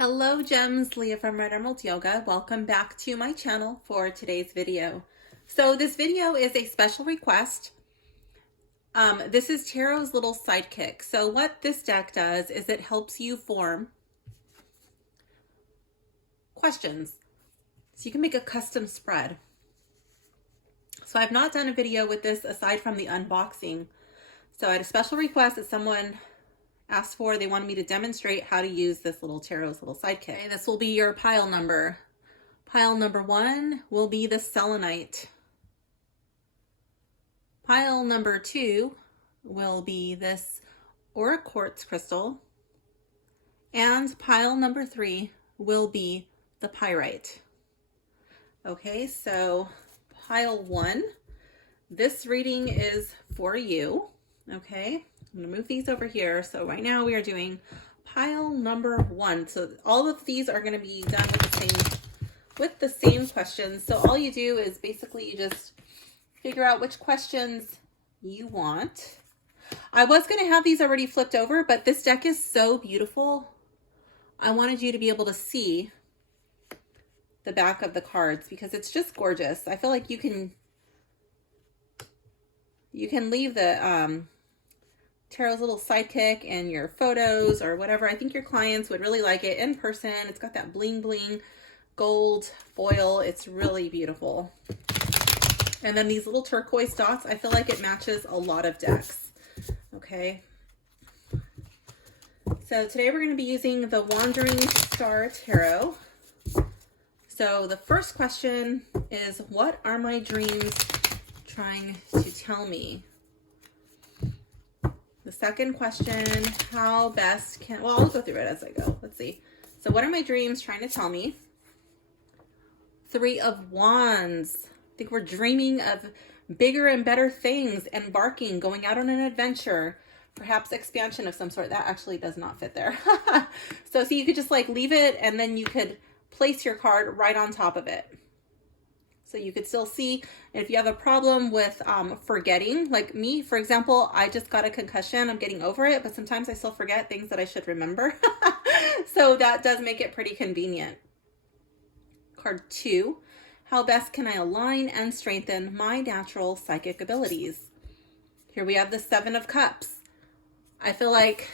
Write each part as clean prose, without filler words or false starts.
Hello gems, Leah from Red Emerald Yoga. Welcome back to my channel for today's video. So this video is a special request. This is Tarot's Lil Sidekick. So what this deck does is it helps you form questions. So you can make a custom spread. So I've not done a video with this aside from the unboxing. So I had a special request that someone asked for. They wanted me to demonstrate how to use this little Tarot's Lil Sidekick. Okay, this will be your pile number. Pile number 1 will be the selenite. Pile number 2 will be this aura quartz crystal. And pile number 3 will be the pyrite. Okay, so pile 1, this reading is for you. Okay, I'm gonna move these over here. So right now we are doing pile number 1. So all of these are gonna be done with the same questions. So all you do is basically you just figure out which questions you want. I was gonna have these already flipped over, but this deck is so beautiful. I wanted you to be able to see the back of the cards because it's just gorgeous. I feel like you can leave the Tarot's Lil Sidekick in your photos or whatever. I think your clients would really like it in person. It's got that bling bling gold foil. It's really beautiful. And then these little turquoise dots, I feel like it matches a lot of decks. Okay. So today we're going to be using the Wandering Star Tarot. So the first question is, what are my dreams trying to tell me? The second question, how best can, well, I'll go through it as I go. Let's see. So what are my dreams trying to tell me? 3 of Wands. I think we're dreaming of bigger and better things, embarking, going out on an adventure, perhaps expansion of some sort. That actually does not fit there. So you could just like leave it and then you could place your card right on top of it. So you could still see. And if you have a problem with forgetting, like me, for example, I just got a concussion. I'm getting over it, but sometimes I still forget things that I should remember. So that does make it pretty convenient. Card 2, how best can I align and strengthen my natural psychic abilities? Here we have the 7 of Cups. I feel like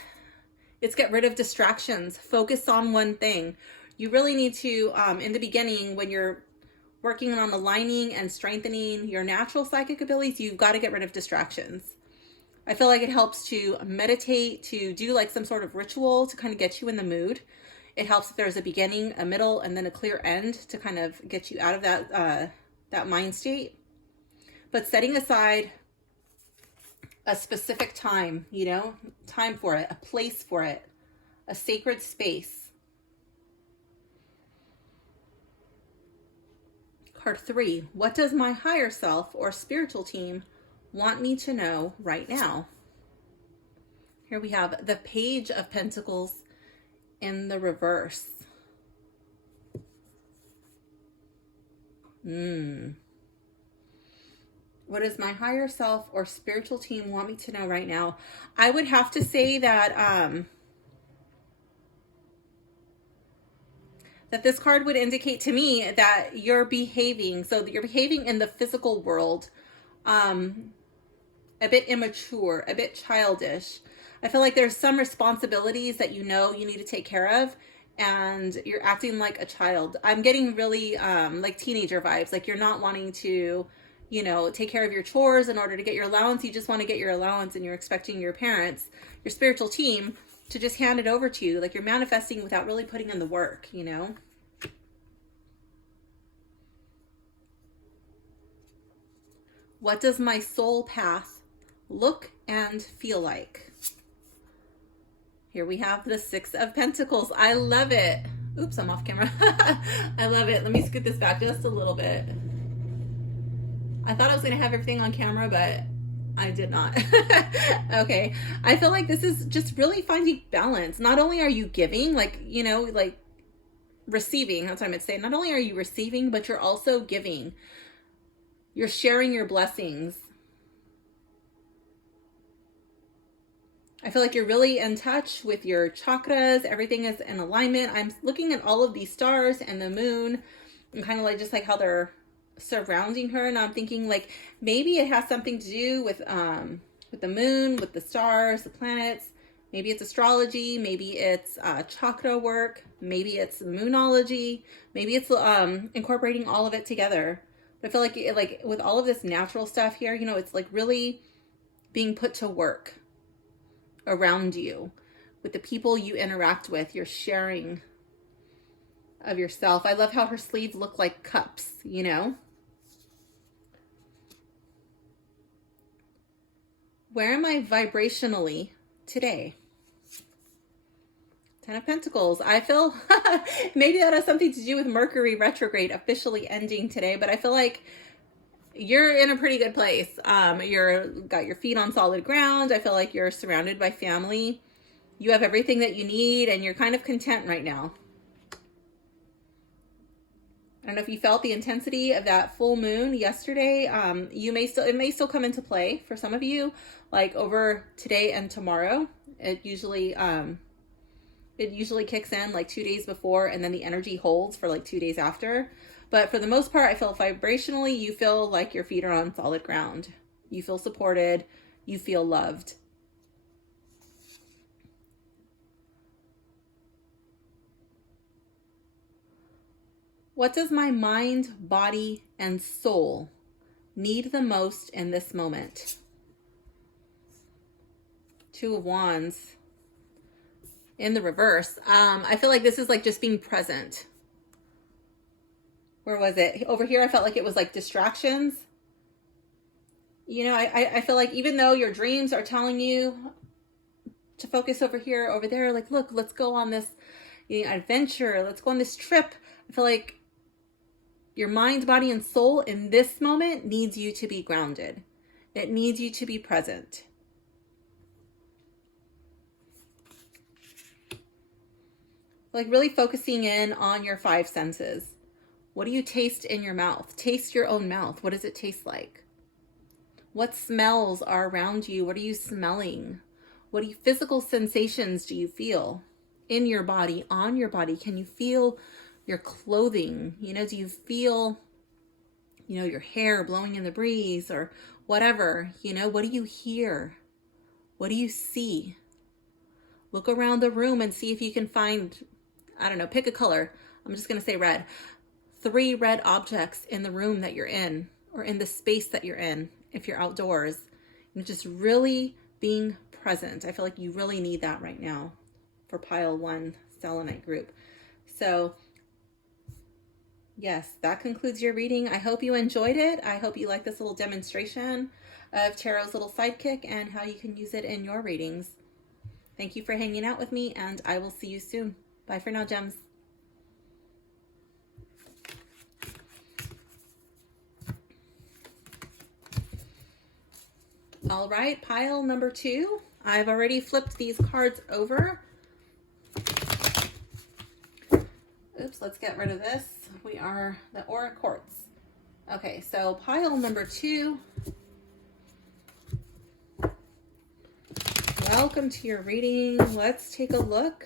it's get rid of distractions. Focus on one thing. You really need to, in the beginning, when you're working on aligning and strengthening your natural psychic abilities, you've got to get rid of distractions. I feel like it helps to meditate, to do like some sort of ritual to kind of get you in the mood. It helps if there's a beginning, a middle, and then a clear end to kind of get you out of that mind state. But setting aside a specific time, you know, time for it, a place for it, a sacred space. Card 3, what does my higher self or spiritual team want me to know right now? Here we have the Page of Pentacles in the reverse. What does my higher self or spiritual team want me to know right now? I would have to say that that this card would indicate to me that you're behaving, so that you're behaving in the physical world a bit immature, a bit childish. I feel like there's some responsibilities that you know you need to take care of and you're acting like a child. I'm getting really like teenager vibes, like you're not wanting to, you know, take care of your chores in order to get your allowance. You just want to get your allowance and you're expecting your parents, your spiritual team, to just hand it over to you. Like you're manifesting without really putting in the work, you know? What does my soul path look and feel like? Here we have the 6 of Pentacles. I love it. Oops, I'm off camera. I love it. Let me scoot this back just a little bit. I thought I was going to have everything on camera, but I did not. Okay. I feel like this is just really finding balance. Not only are you giving, like, you know, like receiving, that's what I meant to say. Not only are you receiving, but you're also giving. You're sharing your blessings. I feel like you're really in touch with your chakras. Everything is in alignment. I'm looking at all of these stars and the moon and kind of like just like how they're surrounding her. And I'm thinking like maybe it has something to do with the moon, with the stars, the planets. Maybe it's astrology. Maybe it's chakra work. Maybe it's moonology. Maybe it's incorporating all of it together. But I feel like with all of this natural stuff here, you know, it's like really being put to work around you with the people you interact with. You're sharing of yourself. I love how her sleeves look like cups, you know. Where am I vibrationally today? 10 of Pentacles. I feel maybe that has something to do with Mercury retrograde officially ending today, but I feel like you're in a pretty good place. You're got your feet on solid ground. I feel like you're surrounded by family. You have everything that you need and you're kind of content right now. I don't know if you felt the intensity of that full moon yesterday. It may still come into play for some of you, like over today and tomorrow. It usually kicks in like 2 days before, and then the energy holds for like 2 days after. But for the most part, I feel vibrationally, you feel like your feet are on solid ground. You feel supported. You feel loved. What does my mind, body, and soul need the most in this moment? 2 of Wands in the reverse. I feel like this is like just being present. Where was it? Over here, I felt like it was like distractions. You know, I feel like even though your dreams are telling you to focus over here, over there, like, look, let's go on this adventure. Let's go on this trip. I feel like your mind, body, and soul in this moment needs you to be grounded. It needs you to be present. Like really focusing in on your 5 senses. What do you taste in your mouth? Taste your own mouth. What does it taste like? What smells are around you? What are you smelling? What physical sensations do you feel in your body, on your body? Can you feel your clothing? You know, do you feel, you know, your hair blowing in the breeze or whatever? You know, what do you hear? What do you see? Look around the room and see if you can find, I don't know, pick a color. I'm just going to say red. 3 red objects in the room that you're in or in the space that you're in if you're outdoors. And just really being present. I feel like you really need that right now for pile 1 selenite group. So yes, that concludes your reading. I hope you enjoyed it. I hope you like this little demonstration of Tarot's Little Sidekick and how you can use it in your readings. Thank you for hanging out with me, and I will see you soon. Bye for now, gems. All right, pile number 2. I've already flipped these cards over. Oops, let's get rid of this. We are the Aura Quartz. Okay, so pile number 2. Welcome to your reading. Let's take a look.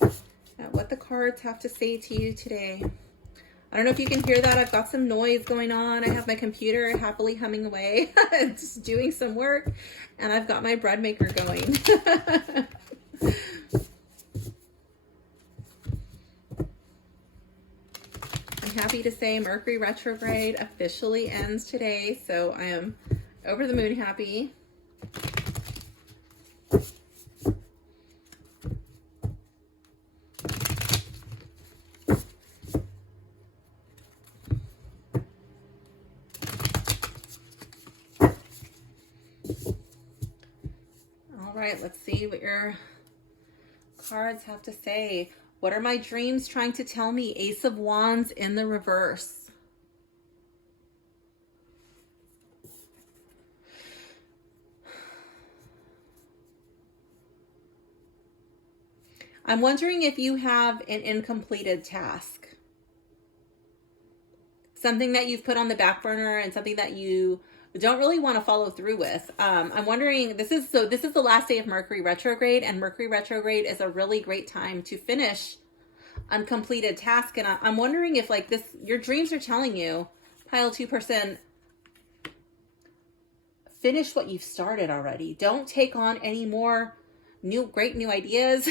At what the cards have to say to you today. I don't know if you can hear that. I've got some noise going on. I have my computer happily humming away, just doing some work, and I've got my bread maker going. I'm happy to say Mercury retrograde officially ends today, so I am over the moon happy. All right, let's see what your cards have to say. What are my dreams trying to tell me? Ace of Wands in the reverse. I'm wondering if you have an incompleted task. something that you've put on the back burner and something that you don't really want to follow through with. I'm wondering, this is the last day of Mercury retrograde, and Mercury retrograde is a really great time to finish uncompleted task. And I'm wondering if like this, your dreams are telling you, pile 2%, finish what you've started already. Don't take on any more great new ideas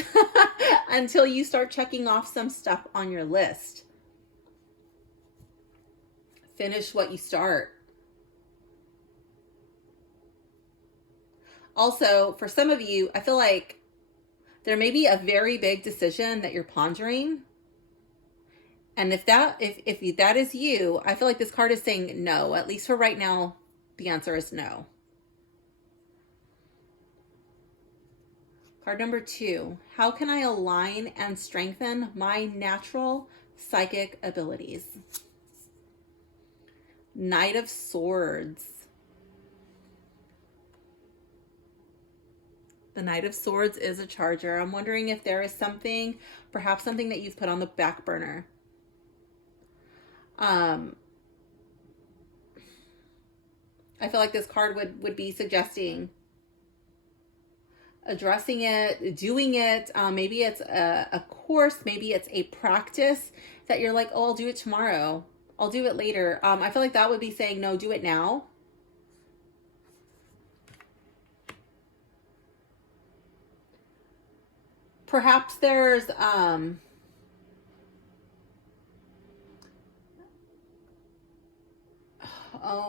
until you start checking off some stuff on your list. Finish what you start. Also, for some of you, I feel like there may be a very big decision that you're pondering. And if that is you, I feel like this card is saying no. At least for right now, the answer is no. Card number 2. How can I align and strengthen my natural psychic abilities? Knight of Swords. The Knight of Swords is a charger. I'm wondering if there is something, perhaps something that you've put on the back burner. I feel like this card would be suggesting addressing it, doing it. Maybe it's a course, maybe it's a practice that you're like, oh, I'll do it tomorrow. I'll do it later. I feel like that would be saying, no, do it now. Perhaps there's, oh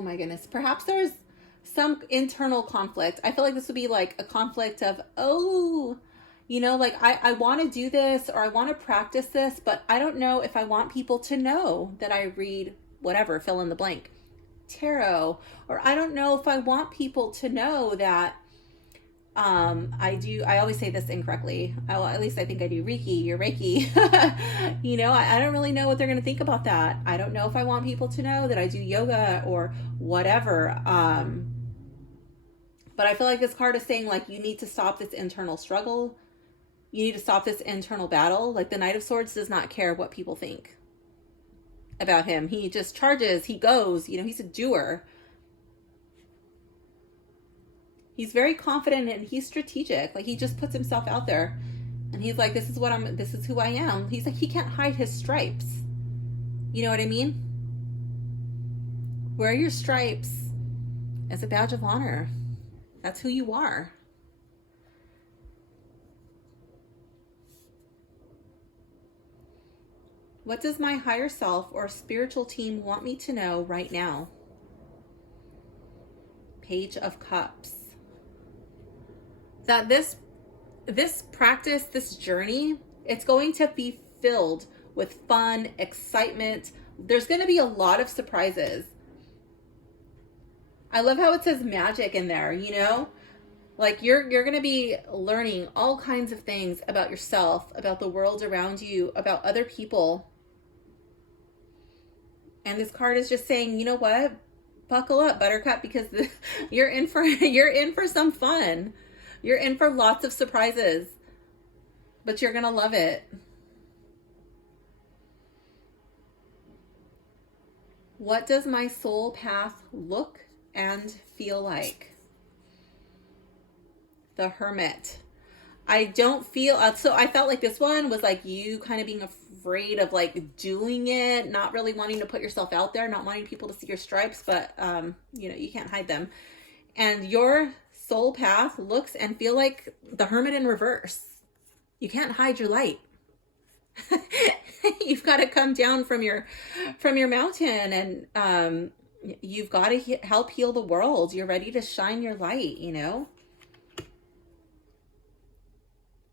my goodness, perhaps there's some internal conflict. I feel like this would be like a conflict of, oh, you know, like I want to do this or I want to practice this, but I don't know if I want people to know that I read whatever, fill in the blank, tarot, or I don't know if I want people to know that I always say this incorrectly. At least I think I do Reiki, you're Reiki. You know, I don't really know what they're going to think about that. I don't know if I want people to know that I do yoga or whatever. But I feel like this card is saying like, you need to stop this internal struggle. You need to stop this internal battle. Like the Knight of Swords does not care what people think about him. He just charges, he goes, you know, he's a doer. He's very confident and he's strategic. Like he just puts himself out there and he's like, this is who I am. He's like, he can't hide his stripes. You know what I mean? Wear your stripes as a badge of honor. That's who you are. What does my higher self or spiritual team want me to know right now? Page of Cups. That this practice, this journey, it's going to be filled with fun, excitement. There's going to be a lot of surprises. I love how it says magic in there, you know? Like you're going to be learning all kinds of things about yourself, about the world around you, about other people. And this card is just saying, you know what? Buckle up, Buttercup, because you're in for some fun. You're in for lots of surprises, but you're going to love it. What does my soul path look and feel like? The Hermit. I don't feel, so I felt like this one was like you kind of being afraid of like doing it, not really wanting to put yourself out there, not wanting people to see your stripes, but you know, you can't hide them. And your soul path looks and feel like the Hermit in reverse. You can't hide your light. You've got to come down from your mountain, and you've got to help heal the world. You're ready to shine your light, you know?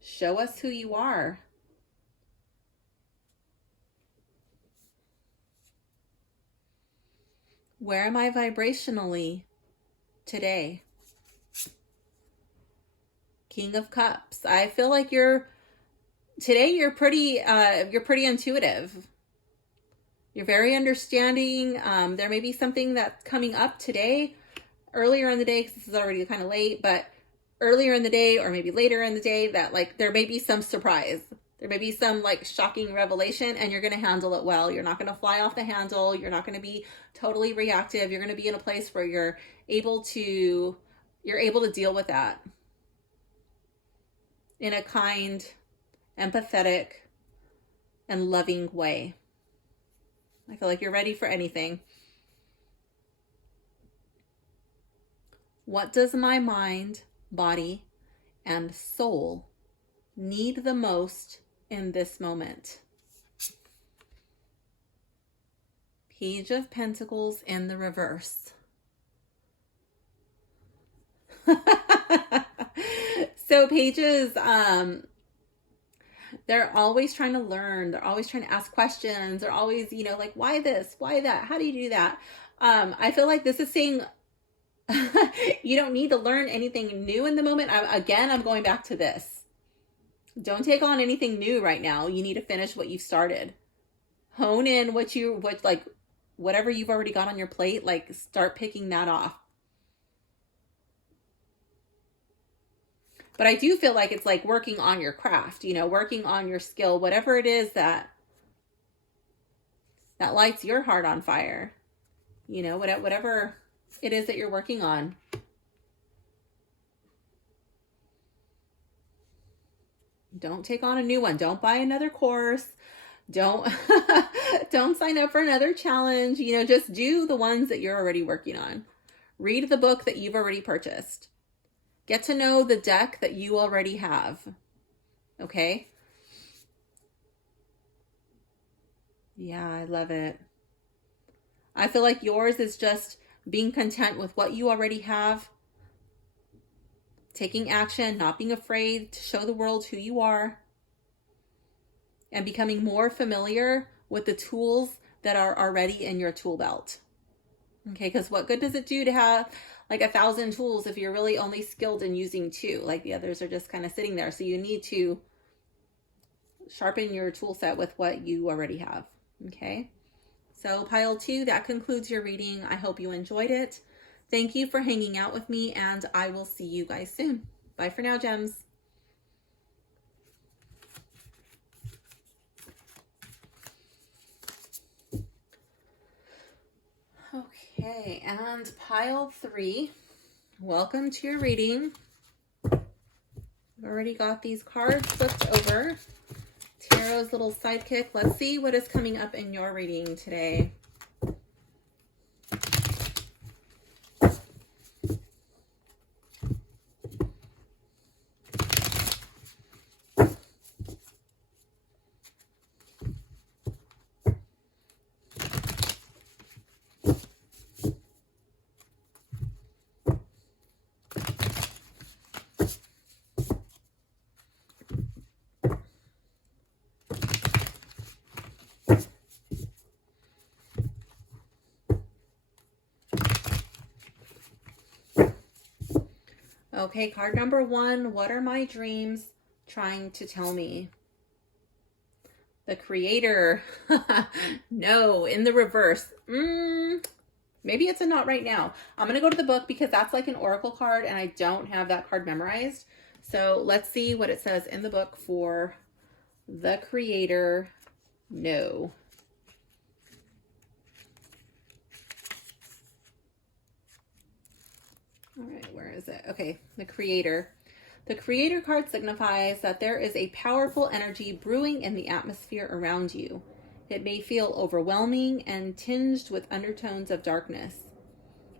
Show us who you are. Where am I vibrationally today? King of Cups. I feel like you're pretty intuitive. You're very understanding. There may be something that's coming up today, earlier in the day, because this is already kind of late, but earlier in the day or maybe later in the day that like there may be some surprise. There may be some like shocking revelation, and you're going to handle it well. You're not going to fly off the handle. You're not going to be totally reactive. You're going to be in a place where you're able to deal with that in a kind, empathetic, and loving way. I feel like you're ready for anything. What does my mind, body, and soul need the most in this moment? Page of Pentacles in the reverse. So pages, they're always trying to learn. They're always trying to ask questions. They're always, like, why this? Why that? How do you do that? I feel like this is saying you don't need to learn anything new in the moment. I'm going back to this. Don't take on anything new right now. You need to finish what you've started. Hone in whatever you've already got on your plate, like start picking that off. But I do feel like it's like working on your craft, working on your skill, whatever it is that lights your heart on fire, whatever it is that you're working on. Don't take on a new one. Don't buy another course. Don't sign up for another challenge. Just do the ones that you're already working on. Read the book that you've already purchased. Get to know the deck that you already have. Okay? Yeah, I love it. I feel like yours is just being content with what you already have. Taking action, not being afraid to show the world who you are. And becoming more familiar with the tools that are already in your tool belt. Okay, because what good does it do to have like 1,000 tools if you're really only skilled in using 2? Like the others are just kind of sitting there. So you need to sharpen your tool set with what you already have. Okay, so pile 2, that concludes your reading. I hope you enjoyed it. Thank you for hanging out with me, and I will see you guys soon. Bye for now, gems. Okay, and pile 3, welcome to your reading. I've already got these cards flipped over. Tarot's Little Sidekick. Let's see what is coming up in your reading today. Okay, card number 1, what are my dreams trying to tell me? The Creator. No, in the reverse. Maybe it's a not right now. I'm going to go to the book because that's like an oracle card and I don't have that card memorized. So let's see what it says in the book for the Creator. No. All right, where is it? Okay, the Creator. The Creator card signifies that there is a powerful energy brewing in the atmosphere around you. It may feel overwhelming and tinged with undertones of darkness.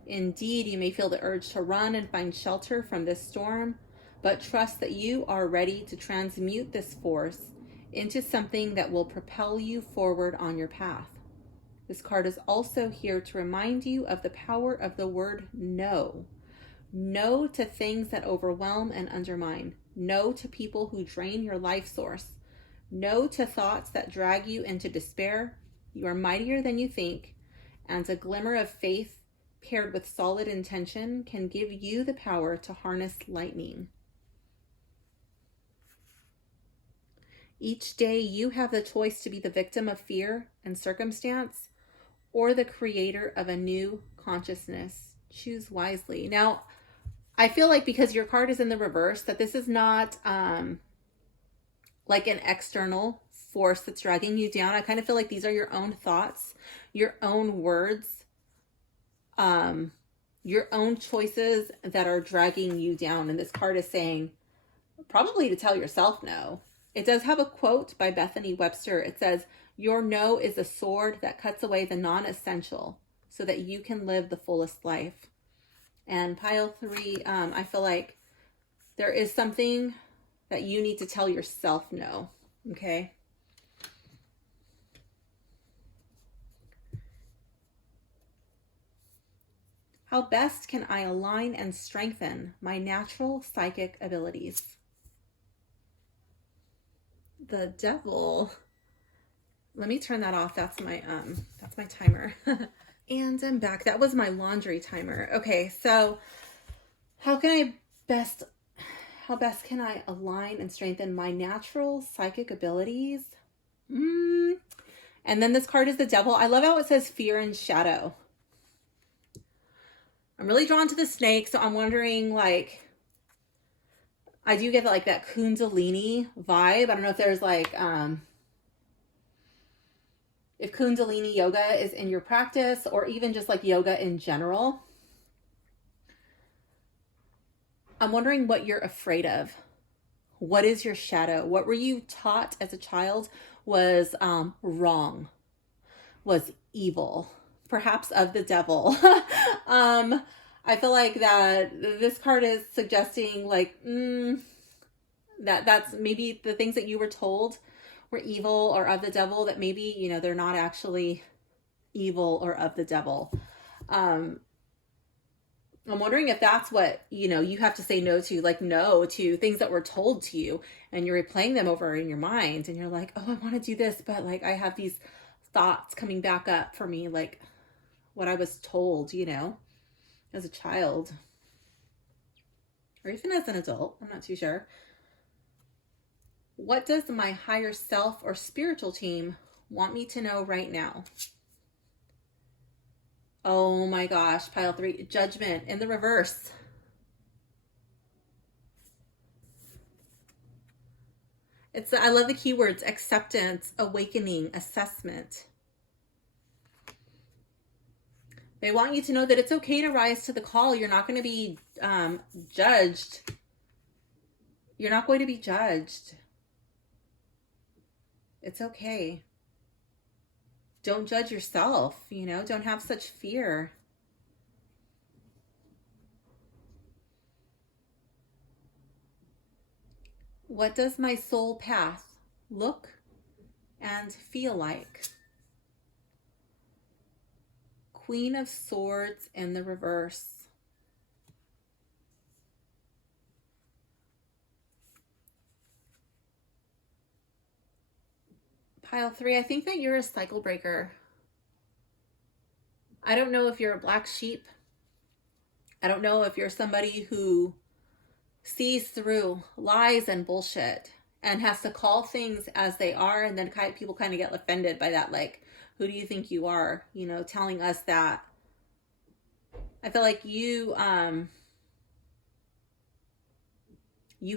Indeed, you may feel the urge to run and find shelter from this storm, but trust that you are ready to transmute this force into something that will propel you forward on your path. This card is also here to remind you of the power of the word no. No to things that overwhelm and undermine. No to people who drain your life source. No to thoughts that drag you into despair. You are mightier than you think, and a glimmer of faith paired with solid intention can give you the power to harness lightning. Each day you have the choice to be the victim of fear and circumstance or the creator of a new consciousness. Choose wisely. Now, I feel like because your card is in the reverse, that this is not like an external force that's dragging you down. I kind of feel like these are your own thoughts, your own words, your own choices that are dragging you down. And this card is saying probably to tell yourself no. It does have a quote by Bethany Webster. It says, "Your no is a sword that cuts away the non-essential so that you can live the fullest life." And pile 3, I feel like there is something that you need to tell yourself no. Okay. How best can I align and strengthen my natural psychic abilities? The Devil. Let me turn that off. That's my timer. And I'm back. That was my laundry timer. Okay, so how best can I align and strengthen my natural psychic abilities? And then this card is the Devil. I love how it says fear and shadow. I'm really drawn to the snake, so I'm wondering, like, I do get like that Kundalini vibe. I don't know if there's like, if Kundalini yoga is in your practice, or even just like yoga in general. I'm wondering what you're afraid of. What is your shadow? What were you taught as a child was wrong, was evil, perhaps of the devil? I feel like that this card is suggesting like that's maybe the things that you were told were evil or of the devil, that maybe, you know, they're not actually evil or of the devil. I'm wondering if that's what, you know, you have to say no to, like no to things that were told to you, and you're replaying them over in your mind, and you're like, oh, I want to do this, but like I have these thoughts coming back up for me, like what I was told, you know, as a child, or even as an adult. I'm not too sure. What does my higher self or spiritual team want me to know right now? Oh my gosh, pile 3, Judgment in the reverse. I love the keywords: acceptance, awakening, assessment. They want you to know that it's okay to rise to the call. You're not going to be judged. You're not going to be judged. It's okay. Don't judge yourself, you know, don't have such fear. What does my soul path look and feel like? Queen of Swords in the reverse. Pile 3, I think that you're a cycle breaker. I don't know if you're a black sheep. I don't know if you're somebody who sees through lies and bullshit and has to call things as they are, and then people kind of get offended by that, like, who do you think you are, you know, telling us that. I feel like you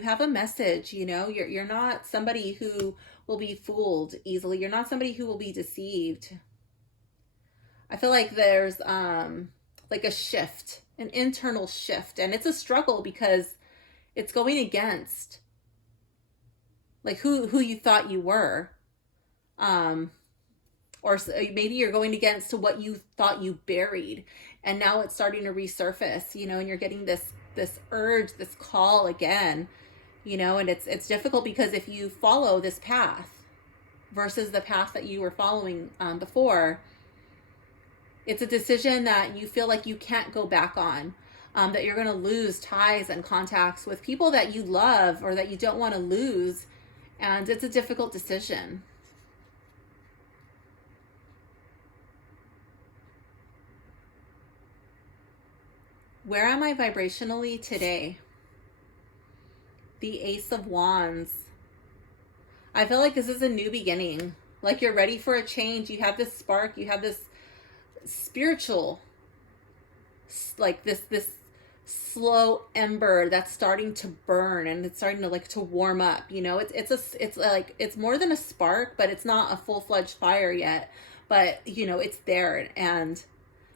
have a message, you know. You're not somebody who will be fooled easily. You're not somebody who will be deceived. I feel like there's like a shift, an internal shift, and it's a struggle because it's going against like who you thought you were, or maybe you're going against to what you thought you buried, and now it's starting to resurface, you know, and you're getting this urge, this call again, you know. And it's difficult because if you follow this path versus the path that you were following before, it's a decision that you feel like you can't go back on, that you're going to lose ties and contacts with people that you love or that you don't want to lose, and it's a difficult decision. Where am I vibrationally today? The Ace of Wands. I feel like this is a new beginning. Like you're ready for a change. You have this spark. You have this spiritual, like this slow ember that's starting to burn, and it's starting to like to warm up. You know, it's like, it's more than a spark, but it's not a full-fledged fire yet, but you know, it's there. And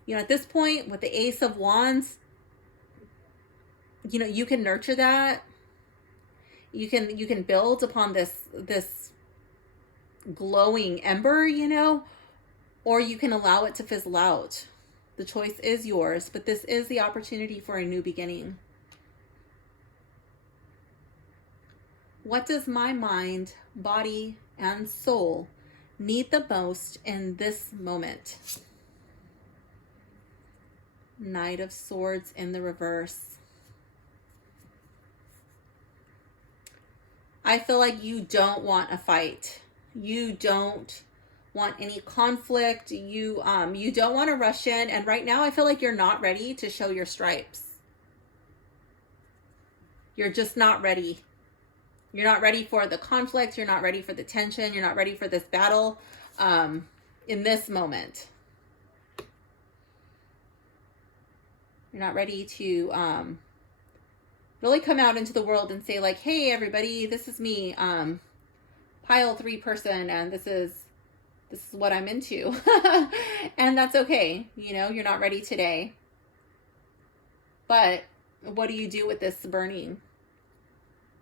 you know, at this point with the Ace of Wands, you know, you can nurture that. You can build upon this glowing ember, you know, or you can allow it to fizzle out. The choice is yours, but this is the opportunity for a new beginning. What does my mind, body, and soul need the most in this moment? Knight of Swords in the reverse. I feel like you don't want a fight. You don't want any conflict. You don't want to rush in, and right now I feel like you're not ready to show your stripes. You're just not ready. You're not ready for the conflict. You're not ready for the tension. You're not ready for this battle in this moment. You're not ready to really come out into the world and say like, hey everybody, this is me, pile 3 person, and this is what I'm into. And that's okay. You know, you're not ready today. But what do you do with this burning,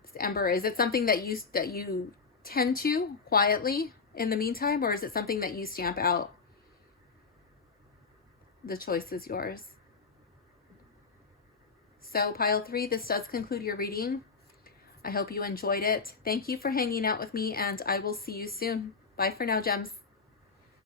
this ember? Is it something that you tend to quietly in the meantime, or is it something that you stamp out? The choice is yours. So pile 3, this does conclude your reading. I hope you enjoyed it. Thank you for hanging out with me, and I will see you soon. Bye for now, gems.